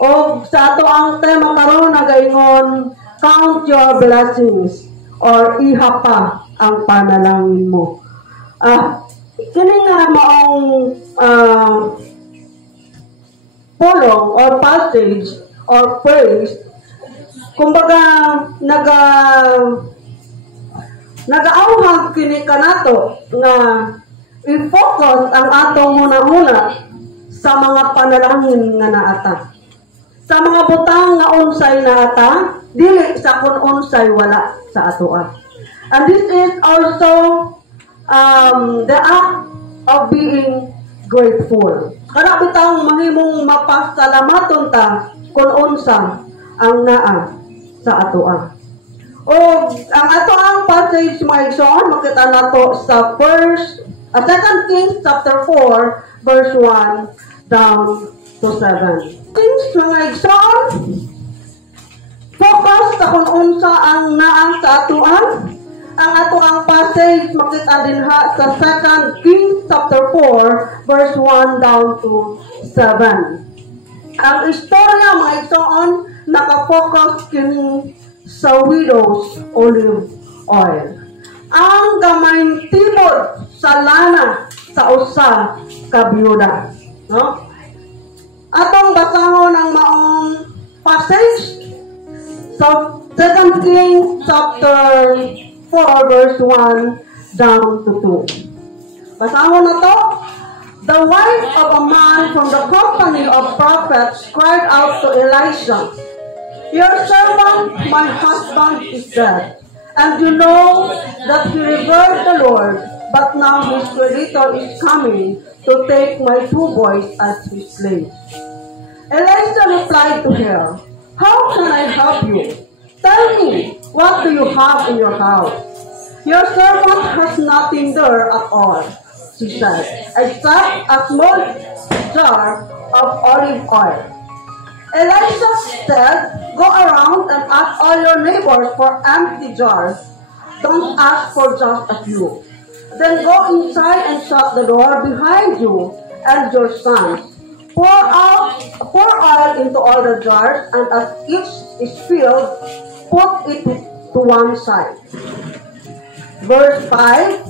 O sa ato ang tema karon nagaingon, count your blessings or ihapa ang panalangin mo. Kini nga maong pulong or passage or phrase, kumbaga nagaauhag kini kanato nga i-focus ang atong muna-una sa mga panalangin nga naata. Sa mga butang nga unsay naata, dili sa kun unsay wala sa atoa. And this is also the act of being grateful. Kana bitang mahimong mapasalamaton ta kun unsa ang naa sa atoa. O ang ato ang passage mga igsoon, makita nato sa 2 Kings chapter 4 verse 1 down to 7. Kings mga igsoon, focus sa kung unsa ang naa sa atoa. Ang ato ang passage makita din ha sa 2 Kings chapter 4 verse 1 down to 7. Ang istorya mga igsoon nakafocus kini sa widow's olive oil. Ang gamayng tibod sa lana sa usa ka byuda. No? Atong basahon ang maong passage sa 2 Kings chapter 4 verse 1 down to 2. Basahon na to. The wife of a man from the company of prophets cried out to Elisha, "Your servant, my husband, is dead, and you know that he revered the Lord, but now his creditor is coming to take my 2 boys as his slaves." Elisha replied to her, "How can I help you? Tell me, what do you have in your house?" "Your servant has nothing there at all," she said, "except a small jar of olive oil." Elisha said, "Go around and ask all your neighbors for empty jars. Don't ask for just a few. Then go inside and shut the door behind you and your sons. Pour oil into all the jars, and as each is filled, put it to one side." Verse 5,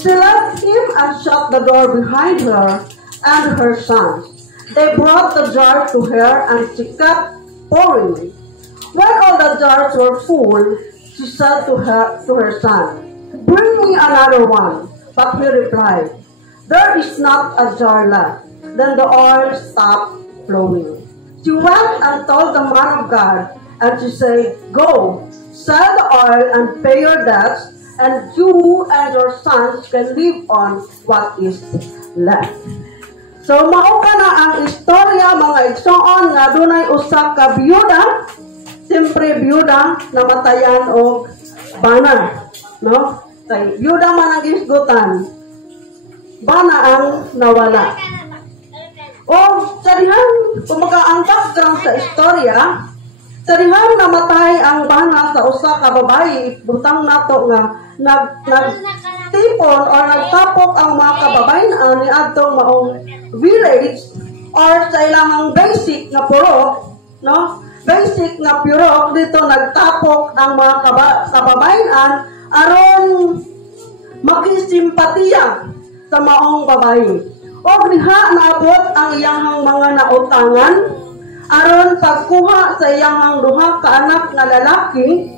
she left him and shut the door behind her and her sons. They brought the jar to her, and she kept pouring. When all the jars were full, she said to her son, "Bring me another one." But he replied, "There is not a jar left." Then the oil stopped flowing. She went and told the man of God, and she said, "Go, sell the oil and pay your debts, and you and your sons can live on what is left." So mao na ang istorya mga igsoon nga dunay usa ka byuda, siyempre byuda namatayan og bana, no? Kay byuda man ang isgutan, bana ang nawala. O sarihan, kumaga ang background sa istorya, sarihan namatay ang bana sa usa ka babayi, butang nato nga nagtipon o nagtapok ang mga kababayan ni adtong maong village or sa ilang basic nga purok, no? Basic nga purok dito nagtapok ang mga kababayan aron makisimpatiya sa maong babayi. O diha naabot ang iyang mga nautangan aron pagkuha sa iyang duha ka anak nga lalaki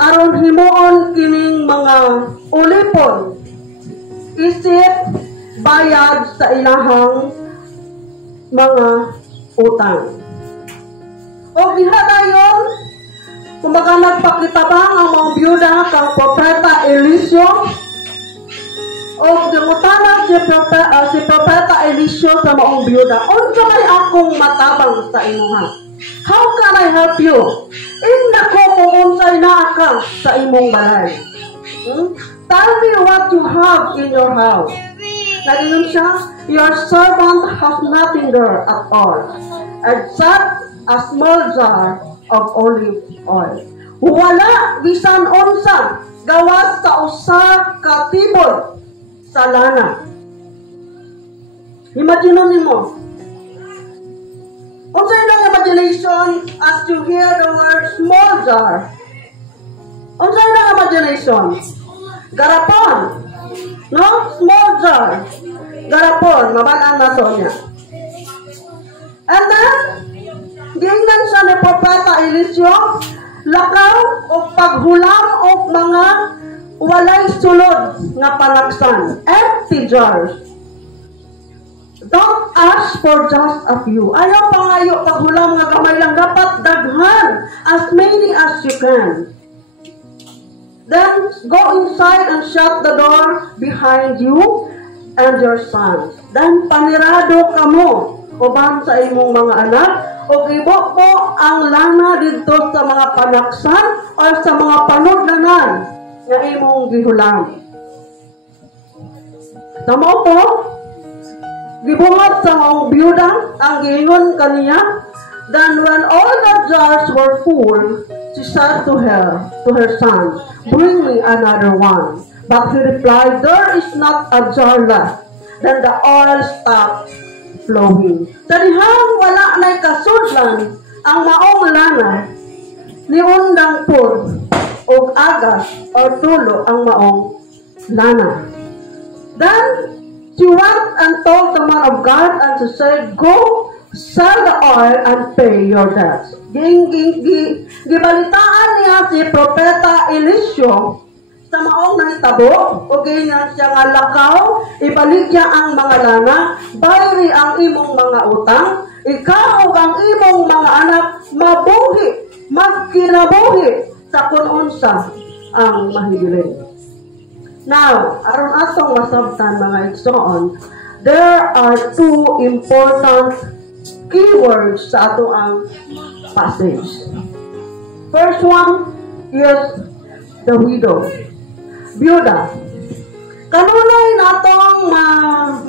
aron himuon kining mga ulipon isip bayad sa ilahang mga utang. O diha dayon kumaga nagpakitabang ang mga byuda kang propeta Eliseo. O gimutana si propeta Eliseo sa maong byuda, "Unsa may akong matabang sa imuha? How can I help you? Inda ko kung unsay naa ka sa imong balay. Tell me what you have in your house." Nagingon siya, "Your servant has nothing there at all, except a small jar of olive oil." Wala bisan unsa gawas sa usa ka tibod sa lana. Imagine nimo, imagination as you hear the word small jar? Unsay na imagination? Garapon. No? Small jar. Garapon. Mabalaan na to niya. And then, giingnan siya ni Propeta Eliseo, lakaw o paghulam o mga walay sulod nga panaksan. Empty jars. Don't ask for just a few. Ayaw pangayo paghulam nga gamay lang. Dapat daghan as many as you can. Then go inside and shut the door behind you and your sons. Then panirado kamo uban sa imong mga anak o ibo mo ang lana dito sa mga panaksan o sa mga panudlanan nga imong gihulam. Tama po? Gibuhat sa mga biyuda ang giingon kaniya. Then when all the jars were full, she said to her son, "Bring me another one." But he replied, "There is not a jar left." Then the oil stopped flowing. Tanihang wala na'y kasudlan ang maong lana, ni undang pud o agas o tulo ang maong lana. Then she went and told the man of God, and she said, "Go, sell the oil and pay your debts." Gibalitaan niya si Propeta Eliseo sa maong nahitabo, o ganyan siya nga lakaw, ibalik niya ang mga lana, bayri ang imong mga utang, ikaw ang imong mga anak, mabuhi, magkinabuhi sa kununsa ang mahigiling. Now, aron atong masabtan mga igsoon, there are two important keywords sa ato ang passage. First one is the widow. Biyuda. Kanunay natong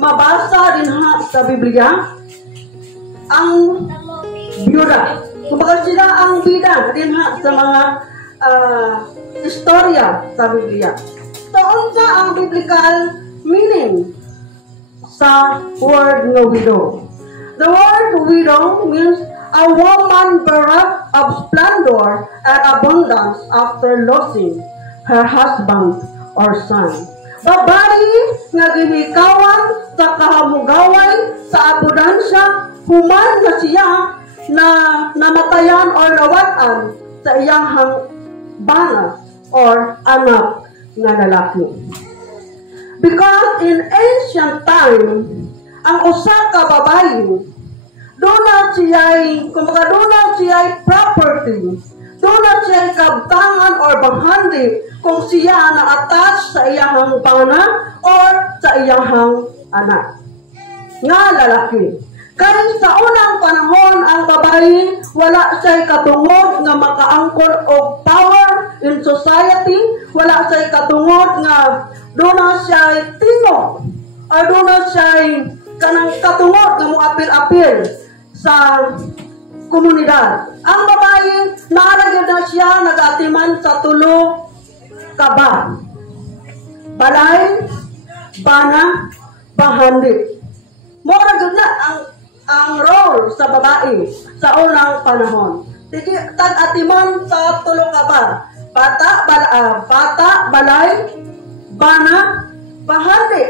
mabasa din sa Biblia ang biyuda. Kumbaga sila ang bida din sa mga istorya sa Biblia. So, unsa ang biblical meaning sa word nga widow? The word widow means a woman bereft of splendor and abundance after losing her husband or son. Babae nga gihikawan sa kahamugaway sa abudansya, human na siya na namatayan or nawatan sa iyang bana or anak nga lalaki. Because in ancient time, ang usa ka babae, doon siya'y property, doon siya'y kabtangan or bahandi kung siya na-attach sa iyang bana or sa iyang anak. Nga lalaki. Kaya sa unang panahon, ang babae, wala siya'y katungod nga makaangkol og power in society, wala siya'y katungod nga doon siya'y tingog, o doon siya'y kanang katungod nga mong apil-apil sa komunidad. Ang babae, naaragid na siya, nag-atiman sa tulo kaba. Balay, bana, bahandi. Moragid na ang role sa babae sa unang panahon. Tag-atiman sa tulo kaba. Bata, balay, bana, bahandi.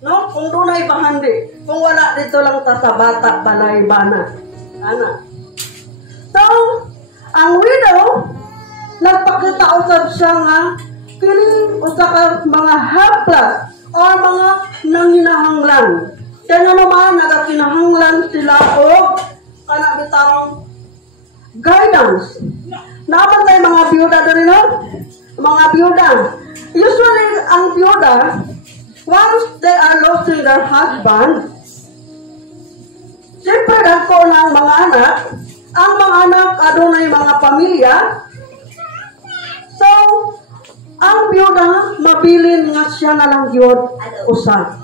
No? Kung doon ay bahandi. Kung wala dito lang ta sa bata, balay, bana. Anak. So, ang widow, nagpakita usab siya nga kini usa ka mga helpless o mga nanginahanglan. Kaya naman, nagakinahanglan sila o kanabitang guidance. Naman tayo mga biyuda doon, no? Mga biyuda. Usually, ang biyuda, once they are losing their husband, siyempre dako ng mga anak, ang mga anak adunay mga pamilya. So, ang biyuda, mabilin nga siya na lang yun usan.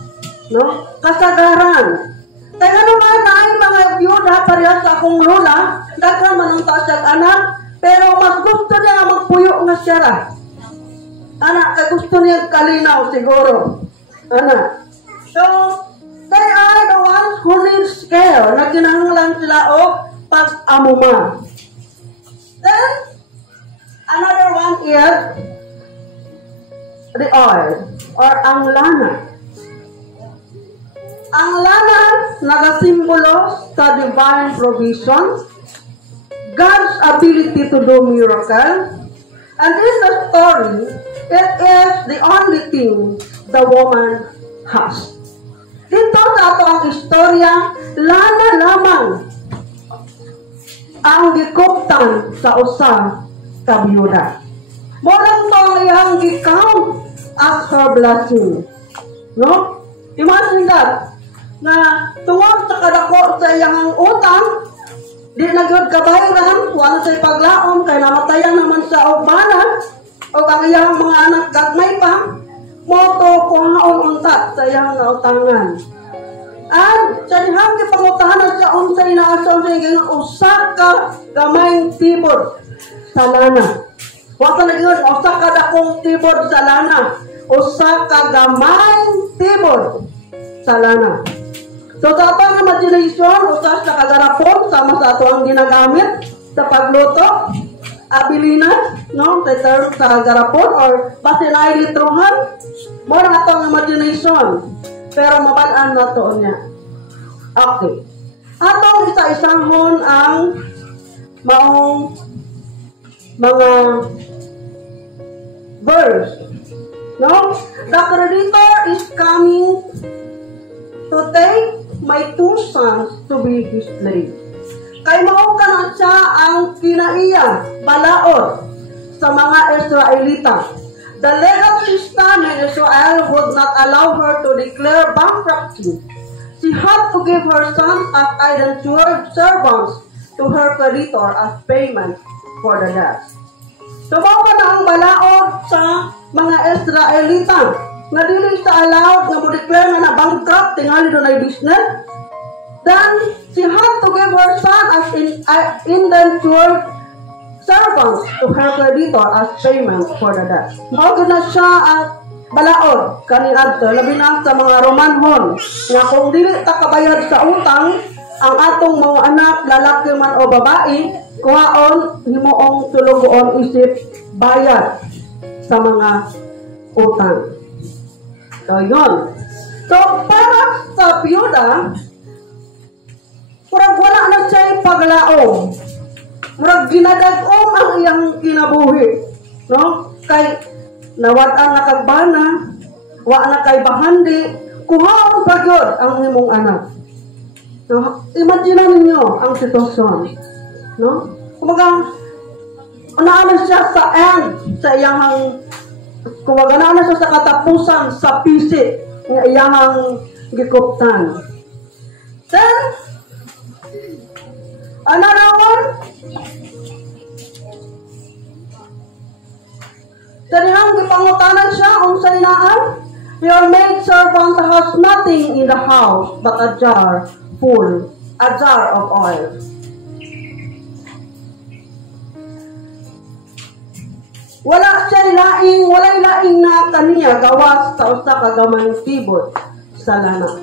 No? Kasagaran. Kaya naman ay mga biyuda, parehas sa akong lola, daghan man ang tasyag anak, pero mas gusto niya magpuyo nga siya ra. Anak, kaya gusto niya kalinaw siguro. Anak. So, they are the ones who need care. Nagkinahanglan sila o pag-amuma. Then, another one is the oil or ang lana. Ang lana nagasimbolo sa divine provision, God's ability to do miracle, and in the story, it is the only thing the woman has. Dito sa ato ang istorya, lana lamang ang gikuptan sa usa ka byuda. Molang to ang iyang gikount as her blessing. No? Imagine that, na tungod sa kadako sa iyang utang, di na gyud kabayaran, wala sa'y paglaom, kay namatayan naman sa ubanan, o ang iyang mga anak gagmay pa, moto kuhaon unta sa iyang nautangan. At sa dihang gipangutahanan sa unsay na sa unsay gingon usa ka gamayng tibod sa lana. Wa ka nagyud usa ka dakong tibod sa lana, usa ka gamayng tibod sa lana. So sa atong imagination, usas na kagarapon sama sa ato ang ginagamit sa pagluto, abilinas, no? Sa term sa garapon or basinay litrohan, mo na atong imagination. Pero mabad-an na to niya. Okay. Atong isa-isahon ang maong mga verse. No? The creditor is coming to take my 2 sons to be his slave. Kay mao kana siya ang kinaiya, balaod sa mga Israelita. The legal system in Israel would not allow her to declare bankruptcy. She had to give her sons as indentured servants to her creditor as payment for the debt. So mao kana ang balaod sa mga Israelita. Nga dili sa allowed nga mo-declare na bankrupt tingali doon ay business, then she had to give her son as indentured servants to her creditor as payment for the debt. Mao na siya at balaod kani adto labi na sa mga Romanhon nga kung dili ta kabayad sa utang ang atong mga anak lalaki man o babae kuhaon himuong tulugoon isip bayad sa mga utang. So, yun. So, para sa byuda, murag wala na siya'y paglaom. Murag ginadagom ang iyang kinabuhi. No? Kay, nawatan na kagbana, wa na kay bahandi, kuhaon pa yun ang imong anak. No? Imagine ninyo ang sitwasyon. No? Kumaga, unaan siya sa end, sa iyang kung wagana na siya sa katapusan sa pisit nga iyang gikuptan. Then, another one, sa dihang gipangutanan siya, unsay naan, your maid servant has nothing in the house but a jar of oil. Wala laing na kaniya gawas sa usa ka gamayng tibod sa lana.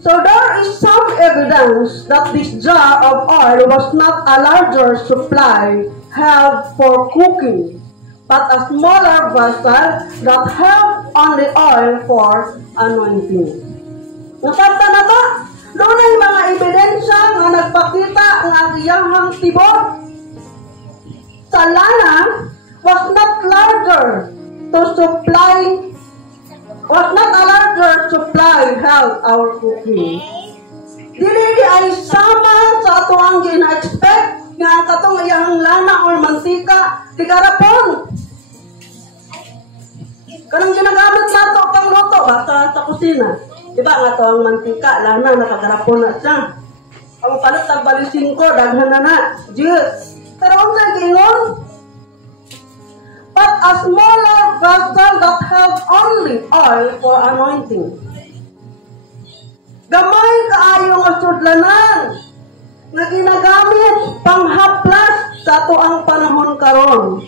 So there is some evidence that this jar of oil was not a larger supply held for cooking, but a smaller vessel that held only oil for anointing. Nasabta na to? Doon ay mga ebidensya nga nagpakita nga iyahang tibod sa lana was not a larger supply held our cooking. Dili ay sama sa ato ang gina-expect nga katong iyang lana or mantika di garapon. Kanang ginagamit nato pang luto sa kusina. Diba nga to ang mantika, lana nakagarapon na siya. Ang palit tagbali 5, daghan na. Diyos. Pero ang nagingon, but a smaller vessel that held only oil for anointing. Gamay kaayo nga sudlanan nga ginagamit panghaplas sa ato ang panahon karon.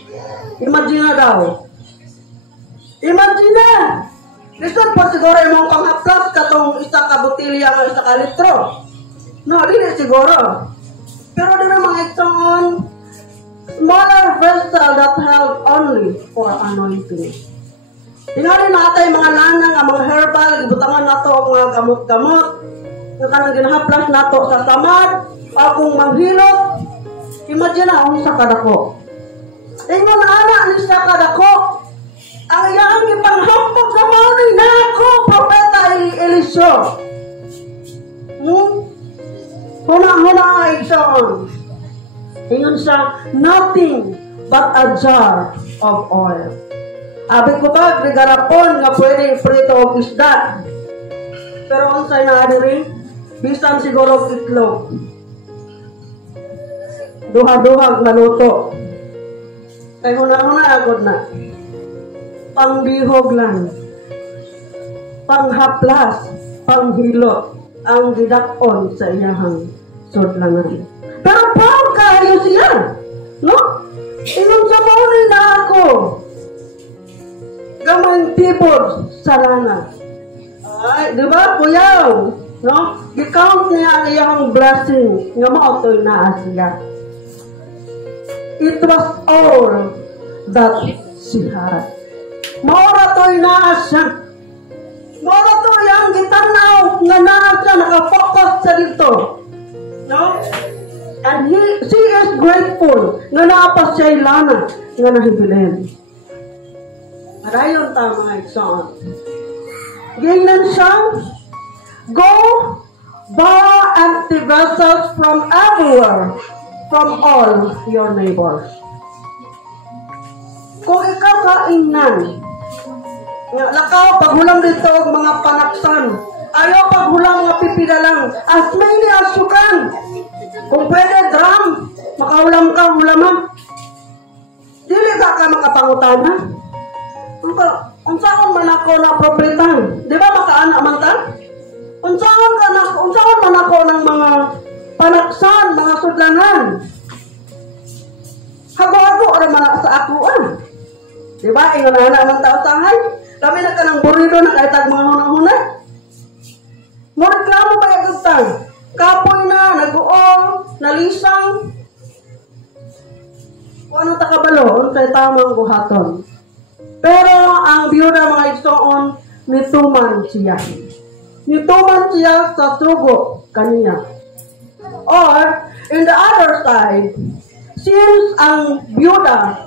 Imagine daw. Imagine. Lisod po siguro imong panghaplas katong isa ka botilya nga isa ka litro. No, dili siguro. Pero dito mga igsoon, smaller vessel that held only for anointing. Tingali natay mga lanang, ang mga herbal, gibutangan nato ang mga gamot-gamot, yung kanang ginahaplas nato sa tamad, akong manghilot. Imagine na ang sa kadako. Ingon ana ni sa kadako, ang iyang ipanghampog sa morning na ako, Propeta Eliseo. Huna igsoon. Ingon siya, nothing but a jar of oil. Abi ko ba, bigarapon nga pwedeng prito o isda. Pero ang say na rin, bisan siguro itlog. Duha-duhag maluto. Kaya huna-huna agad na. Pangbihog lang. Panghaplas, panghilot ang gidakon sa iyahang sudlangan. Pero proud kayo siya. No? Ingon sa morning na ako. Gamang tibod sa lana. Ay, di ba, kuyaw? No? I-count niya ang iyang blessing. Nga maotoy na siya. It was all that she had. Maura to'y na siya. Maura to'y ang gitanaw nga naa siya, nakafocus sa dito. No? And she is grateful nga naapas siya lana nga nahibilin. Marayon ta mga igsoon. Gingnan siya, go borrow empty vessels from everywhere, from all your neighbors. Kung ikaw kaingnan, lakaw paghulang dito og mga panaksan, ayaw paghulang nga pipila lang, as many as you can. Kung pwede drum, makahulam ka, hulaman. Dili ka makapangutana. Unsaon man ako na proprietary? Di ba makaanak man ta? Unsaon man ako ng mga panaksan, mga sudlanan? Hago-hago ora man sa ako Di ba? Ingon na man ta usahay. Kami na kanang burido na kahit mga hunang-hunay. Mo reklamo ba yung tang? Kapoy na, nag-uong, nalisang. Kung ano takabalo, unsay tamang buhaton. Pero ang biyuda mga igsoon, nituman siya. Nituman siya sa sugo kaniya. Or, in the other side, since ang biyuda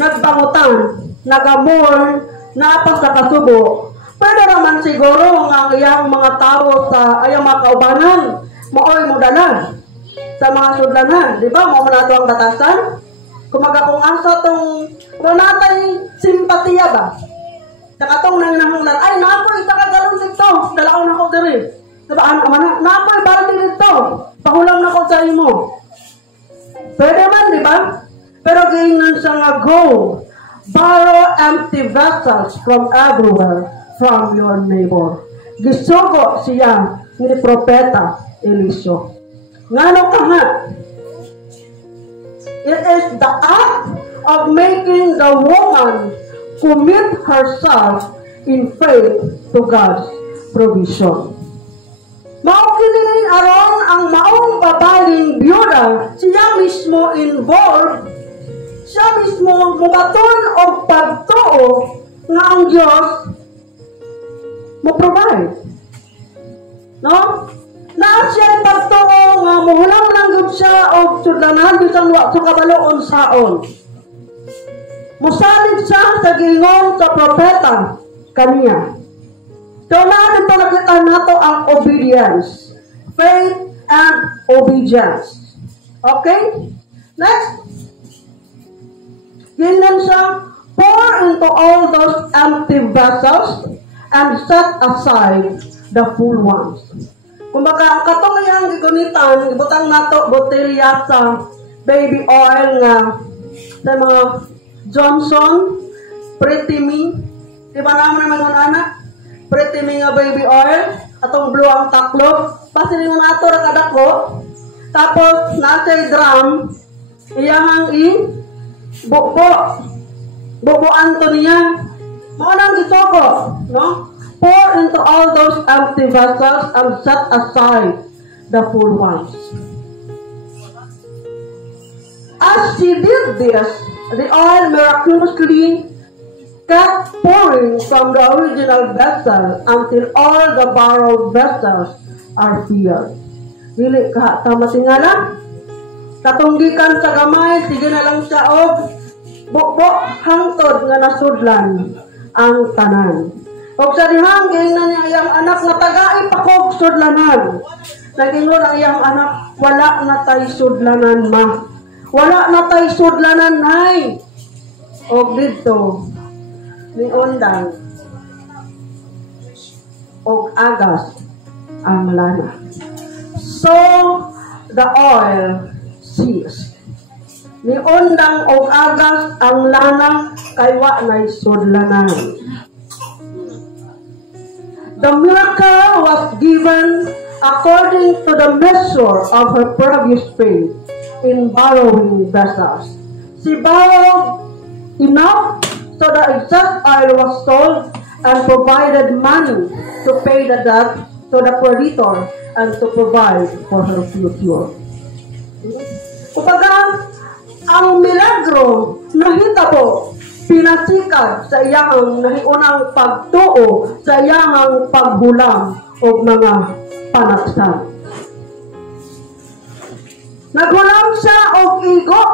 nagbangutan, nagamon, napas sa kasubo, pwede naman siguro ang iyang mga tao sa ayang mga kaubanan, maoy mo dala sa mga sudlanan. Di ba? Mo na ito ang batasan. Kumaga kung asa itong natay simpatiya ba? Nakatong nang nahulan, ay nakoy, takagalong dito. Dalaon ako diri. Diba? Nakoy, barang dito. Pahulang na ko sa imo. Pwede man, di ba? Pero gayunan siya nga, go. Borrow empty vessels from everywhere, from your neighbor. Gisugo siya ni Propeta Eliseo. Ngano ka ha? It is the act of making the woman commit herself in faith to God's provision. Maukinin aron ang maong babaeng biyuda, siya mismo involved, siya mismo mubaton o pagtuo nga ang Diyos mo provide. No? Na siya pagtuo nga muhulang langgod siya o sudlanan bisang wa sa kabaloon saon. Musalig siya sa gingon sa propeta kaniya. So na dito nakita nato ang obedience. Faith and obedience. Okay? Next. Gingon siya, pour into all those empty vessels and set aside the full ones. Kumbaga, ang katong iyang gigunitan, ibutang nato botelya sa baby oil nga sa mga Johnson, Pretty Me. Diba naman naman mga anak? Pretty Me nga baby oil, atong blue ang taklo. Pasilingon nato ra kadako. Tapos, nasa drum, iyahang bubuan to niya. Mga nang gisoko, no? Pour into all those empty vessels and set aside the full ones. As she did this, the oil miraculously kept pouring from the original vessel until all the borrowed vessels are filled. Dili ka tama tingala? Katunggikan sa gamay, sige na lang siya og bukbok hangtod nga nasudlan ang tanan. Og sa dihang gihingnan niya iyang anak na tagai pakog sudlanan. Nagingon ang iyang anak, wala na tay sudlanan ma. Wala na tay sudlanan nay. Og dito ni undang og agas ang lana. So the oil ceased. Ni undang og agas ang lana kay wa nay sudlanan. The miracle was given according to the measure of her previous faith in borrowing vessels. She borrowed enough so the exact oil was sold and provided money to pay the debt to the creditor and to provide for her future. Kupaga, ang milagro nahitabo pinasikad sa iyang nahiunang pagtuo sa iyang paghulam o mga panaksan. Naghulam siya og igo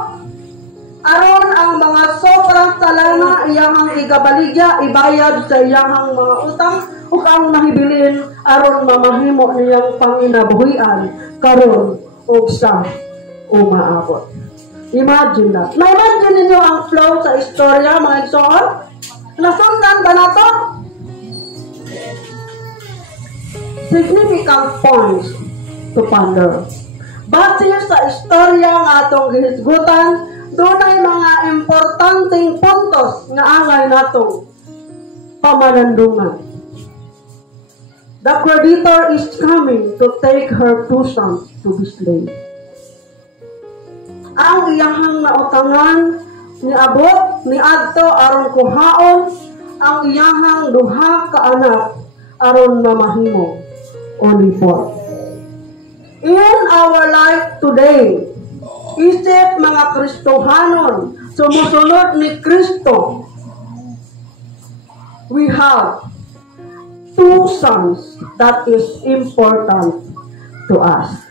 aron ang mga sobrang salana iyang igabaligya ibayad sa iyang mga utang ug ang nahibilin aron mamahimo niyang panginabuhian karon og sa umaabot. Imagine that. Na-imagine ninyo ang flow sa istorya, mga igsoon? Nasundan ba na to? Significant points to ponder. Base sa istorya nga atong gihisgutan, doon ay mga importanteng puntos nga angay natong pamanandungan. The creditor is coming to take her two sons to be slaves. Ang iyahang nautangan ni abot ni adto aron kuhaon ang iyahang duha ka anak aron mamahimo o lipot. In our life today, isip mga Kristohanon, sumusunod ni Kristo, we have two sons that is important to us.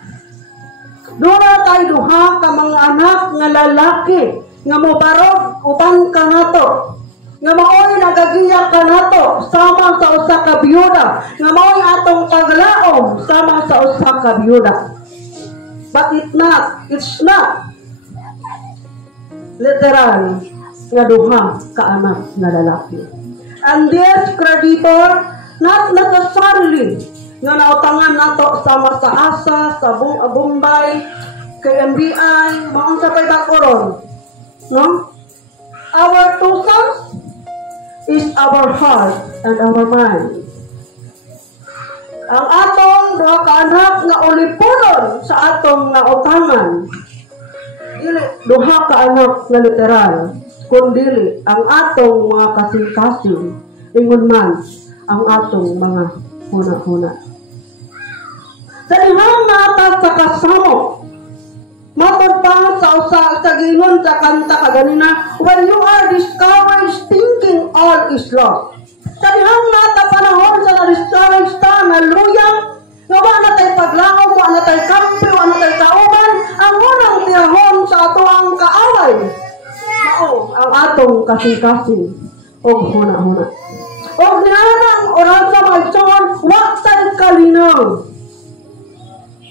Doon tayo duha ka mga anak nga lalaki nga mobarog uban ka nato. Nga maoy nagagiya ka nato sama sa usa ka byuda. Nga maoy atong paglaom sama sa usa ka byuda. But it's not literal nga duha ka anak nga lalaki. And this creditor not necessarily nga nautangan nato sama sa asa, sa Bombay, kay MBI, maong sa paybakoron. No? Our two sons is our heart and our mind. Ang atong duha ka anak nga ulipunon sa atong nga utangan, dili duha ka anak nga literal, kundili ang atong mga kasing-kasing, ingon man ang atong mga huna-huna. Sa dihang natas sa kasamo, matod pa sa usa sa gingon sa kanta kaganina, when you are discouraged thinking all is lost. Sa dihang nata panahon sa na-discourage ta, naluyang, nga na tayo paglangaw, na tayo kampi, na tayo kauman, ang unang tiyahon sa ato ang kaaway. Mao, ang atong kasing-kasing o huna-huna. O ginanang oral sa mga itsoon, waksay kalinaw.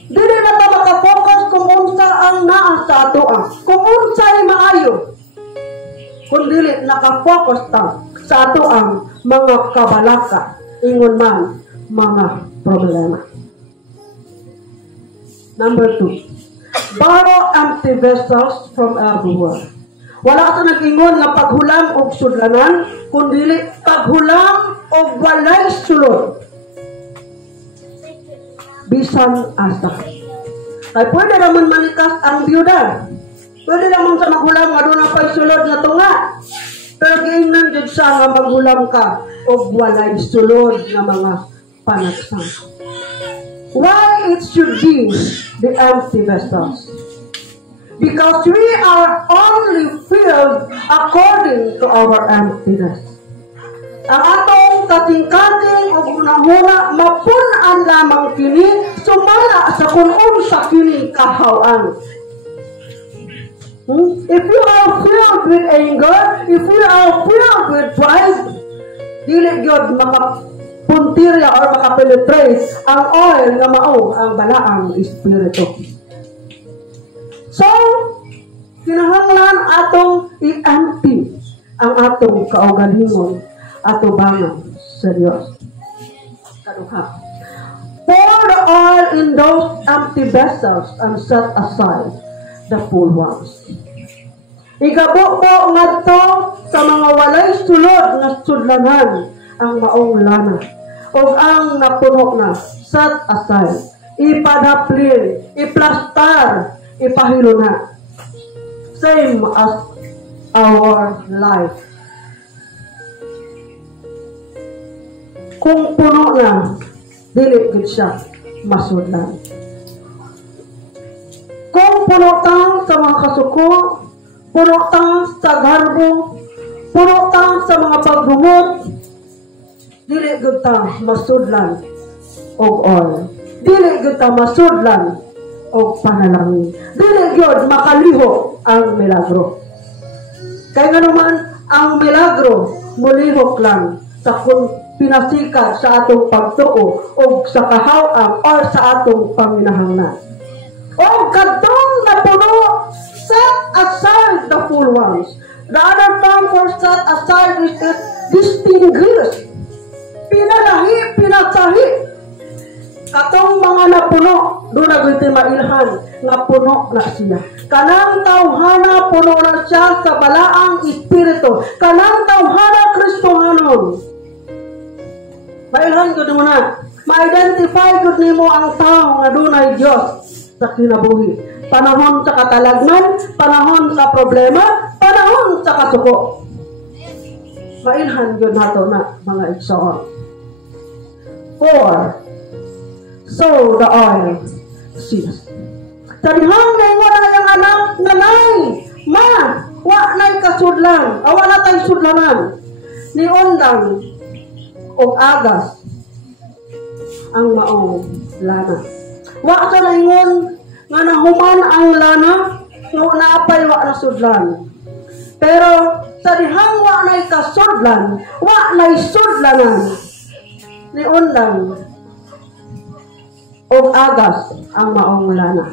Dili na ta makapokus kung unsa ang naa sa atoa. Kung unsay maayo. Kung dili nakapokus ta sa atoang mga kabalaka, ingon man mga problema. Number 2. Borrow empty vessels from everywhere. Wala ka nag-ingon nga paghulam og sudlanan, kundi paghulam og walay sulod. Bisan asa. Kaya pwede naman manikas ang byuda. Pwede naman sa maghulam nga doon ang pagsulod na tunga. Pero giingnan dyan siya nga maghulam ka o walay sulod na mga panagsan. Why it should be the empty vessels? because we are only filled according to our emptiness. Ang atong kating-kating o hunahuna mapunan lamang kini sumala sa kunon sa kini kahawan. If you are filled with anger, if you are filled with pride, dili gyud makapuntirya or makapenetrate ang oil nga mao ang balaang espiritu. So, kinahanglan atong i-empty ang atong kaugalingon ato bangan sa Dios. Kaduha. Pour the oil in those empty vessels and set aside the full ones. Igabo po ngadto sa mga walay sulod nga sudlanan ang maong lana ug ang napuno na set aside, ipadhaplin, iplastar, ipahilo na. Same as our life. Kung puno na, dili gud siya masudlan. Kung puno tang sa mga kasuko, puno tang sa garbo, puno tang sa mga pagdumot, dili gud ta masudlan og oil. Dili gud ta masudlan og panalangin. Dili gud makaliho ang milagro. Kaya nga naman, ang milagro mulihok lang sa kung pinasikat sa atong pagtuo o sa kahawang o sa atong paminahangnan. O kadtong napuno, set aside the full ones. The other term for set aside is distinguish. Pinalahi, pinasahi. Katong mga napuno, doon nagwiti mailhan, napuno na siya. Kanang tawhana, puno na siya sa balaang espiritu. Kanang tawhana, Kristohanon. Mailhan ko mo na, ma-identify ko nimo ang tao nga dunay Dios sa kinabuhi. Panahon sa katalagnan, panahon sa problema, panahon sa kasuko. Mailhan ko nato na mga igsoon. 4. Sow the oil seeds. Tanihang na mo na yung anak nanay, ma, wa na'y kasudlan, awa na tayo sudlanan. Ni undang o agas ang maong lana. Wa sa laingon nga nahuman ang lana nga naapay wa na sudlan. Pero sa dihang wa na'y kasudlan, wa na'y sudlanan. Ni undang o agas ang maong lana.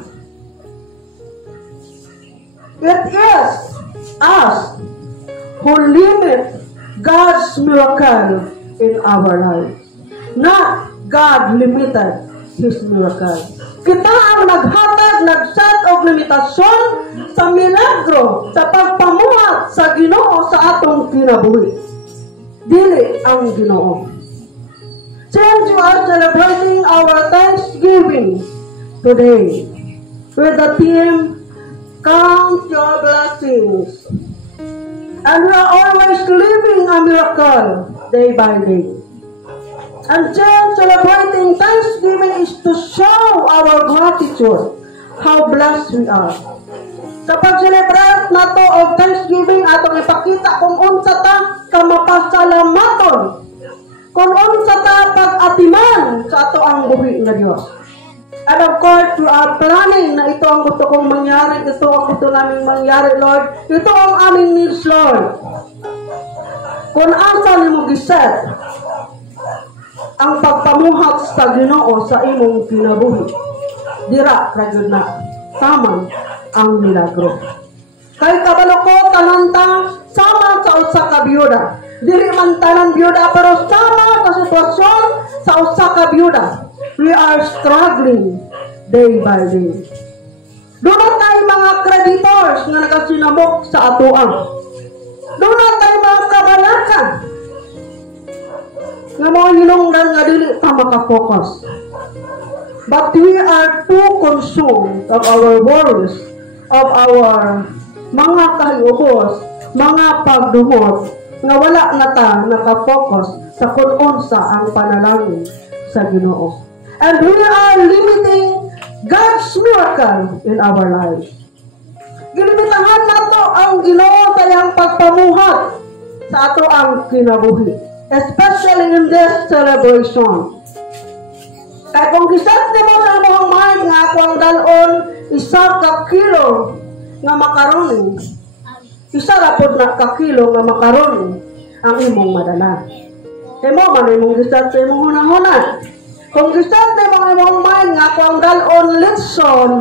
It is us who limit God's miracle in our lives. Not God limited His miracle. Kita ang naghatag, nagset og limitasyon sa milagro, sa pagpamuhat sa Ginoo sa atong kinabuhi. Dili ang Ginoo. Since we are celebrating our Thanksgiving today with the theme, Count Your Blessings. And we are always living a miracle day by day. And then celebrating Thanksgiving is to show our gratitude, how blessed we are. Sa pag-celebrate na to of Thanksgiving, atong ipakita kung unsa ta kamapasalamaton, kung unsa ta pag-atiman sa ato ang buhi nga Dios. And of course, we are planning na ito ang gusto kong mangyari, ito ang gusto namin mangyari, Lord. Ito ang aming needs, Lord. Kung asa ni mo giset ang pagpamuhat sa Ginoo sa imong kinabuhi, dira ragud na tamang ang milagro. Kay kabalo ko tananta sama sa usa ka biyuda. Dili man tanan biyuda pero sama sa sitwasyon sa usa ka biyuda. We are struggling day by day. Doon tayo mga creditors nga nakasinamok sa atoan. Doon tayo mga kabalakan nga mga hinungdan nga dili ta makafocus. But we are too consumed of our worries, of our mga kahiyubos, mga pagdumot, nga wala na ta nakafocus sa kung unsa ang panalangin sa Ginoo. And we are limiting God's miracle in our lives. Gilimitahan nato ang Ginoo sa iyang pagpamuhat sa ato ang kinabuhi, especially in this celebration. Kaya kung gisat mo sa among mind nga ako ang dalon isa ka kilo nga makaroni, isa rapod na ka kilo nga makaroni ang imong madala. Imo man imong gisat sa imong hunahuna. Kung gisat mo imong mind nga ako ang dalon litson,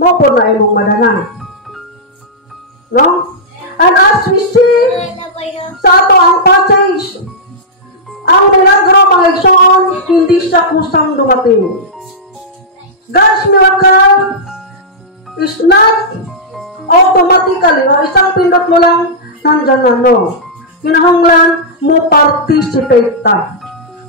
mo po na imong madala. No? And as we see sa ato ang passage, ang milagro mga igsoon, hindi siya kusang dumating. God's miracle is not automatically, isang pindot mo lang, nandyan na, no. Kinahanglan mo participate ta.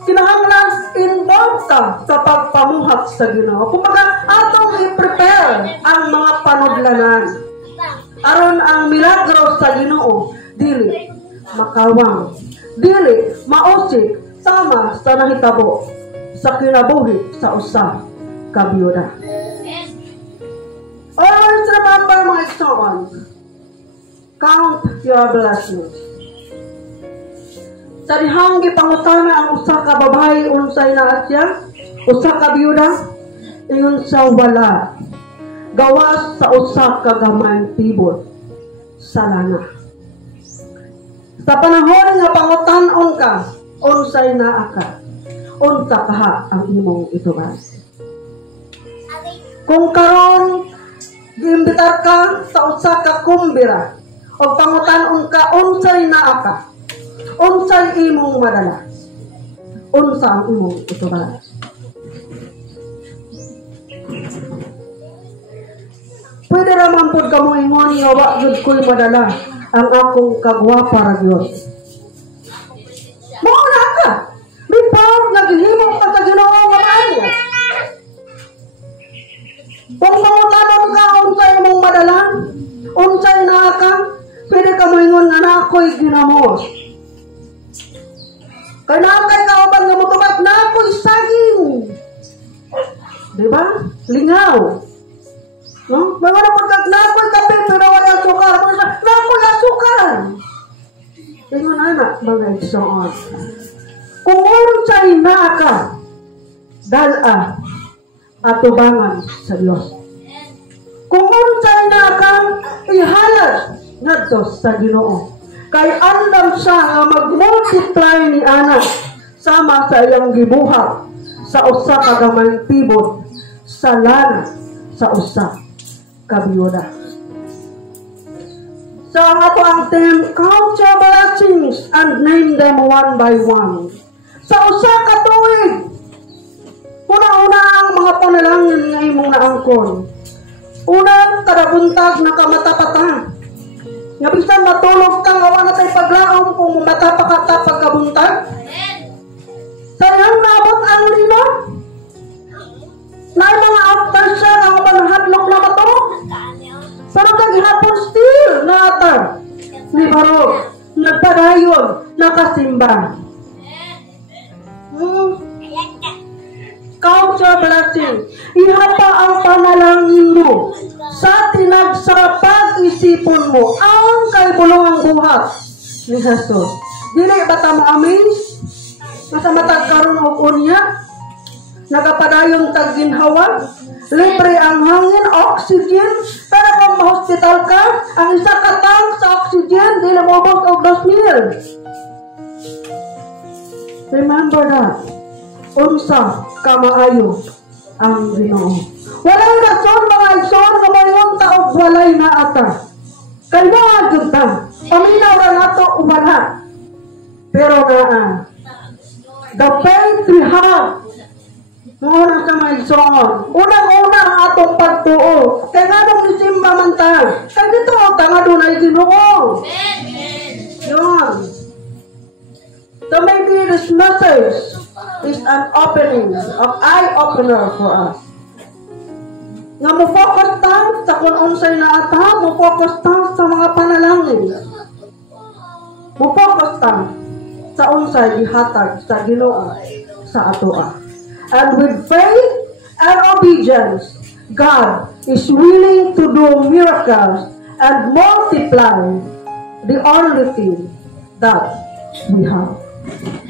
Kinahanglan involved ka sa pagpamuhat sa Ginoo. Kumbaga, atong i-prepare ang mga panudlanan. Aron ang milagro sa Ginoo, dili makawang, dili mausik sama sa nahitabo sa kinabuhi sa usa ka byuda. Always remember mga igsoon, count your blessings. Sa dihang gipangutana ang usa ka babae unsay naa siya, usa ka byuda, ingon sa wala. Gawas sa usa ka gamayng tibot sa lana. Sa panahon nga pangutan-on ka, unsay naa ka, unsa kaha ang imong ituban. Kung karon giimbitar ka sa usa ka kumbira o pangutan-on ka, unsay naa ka, unsay imong madala, unsa ang imong ituban. Pwede raman po ka mo ingon nga wa jud ko'y madala ang akong kagwapa ra gyud. Mao na ka. Before naghihimo ka sa Ginoo nga maayo. Kung mangutanon ka unsay imong madala, unsay naa ka, pwede ka mo ingon nga na ako'y ginamos. Kaya nakay kauban nga motubat na ako'y saging. Diba? Lingaw. No? Mga napagkat na ako'y kape pero wala sukar. Na ako'y asukar. Tingnan anak, mga igsoon. Kung unsay naa ka, dala atubangan sa Dios. Kung unsay naa ka, ihalas ngadto sa Ginoo. Kay andam siya nga mag-multiply ni anak sama sa iyang gibuhat sa usa ka gamayng tibot sa lana sa usa ka byuda. So ang ato ang theme, count your blessings and name them one by one. Sa usa ka tuig, una-una ang mga panalangin nga imong naangkon. Unang kada buntag nakamatapatan. Nga bisan matulog ka nga wala tay paglaom kung matapakata pagkabuntag. Sa iyang naabot ang lino, na mga after siya nga manahadlok na mato. Pero kaghapon still nata ni Barog nagpadayon nakasimba. Count your blessing. Ihapa ang panalangin mo sa tinag sa pag-isipon mo ang kaibulong ang buhat ni Jesus. Dili ba ta mo amaze? Masa matag karon og unya? Nagapadayon tag ginhawa, libre ang hangin, oxygen, pero kung ma-hospital ka, ang isa ka tank sa oxygen, di na mabot og 2,000. Remember that. Unsa ka maayo ang Ginoo. Walay rason mga igsoon nga mayon ta og walay na ata. Kay naa jud ta. Paminaw ra nato wala. Pero naa. The faith we have. Muna sa mga igsoon. Unang-una ang atong pagtuo. Kaya nga nung nisimba man ta. Kaya dito ang tanga doon ay Ginoo. Yun. So maybe this message is an opening, of eye-opener for us. Nga mo-focus ta sa kung unsay na ata, mo-focus ta sa mga panalangin. Mo-focus ta sa unsay ihatag sa Ginoo sa atoa. And with faith and obedience, God is willing to do miracles and multiply the only thing that we have.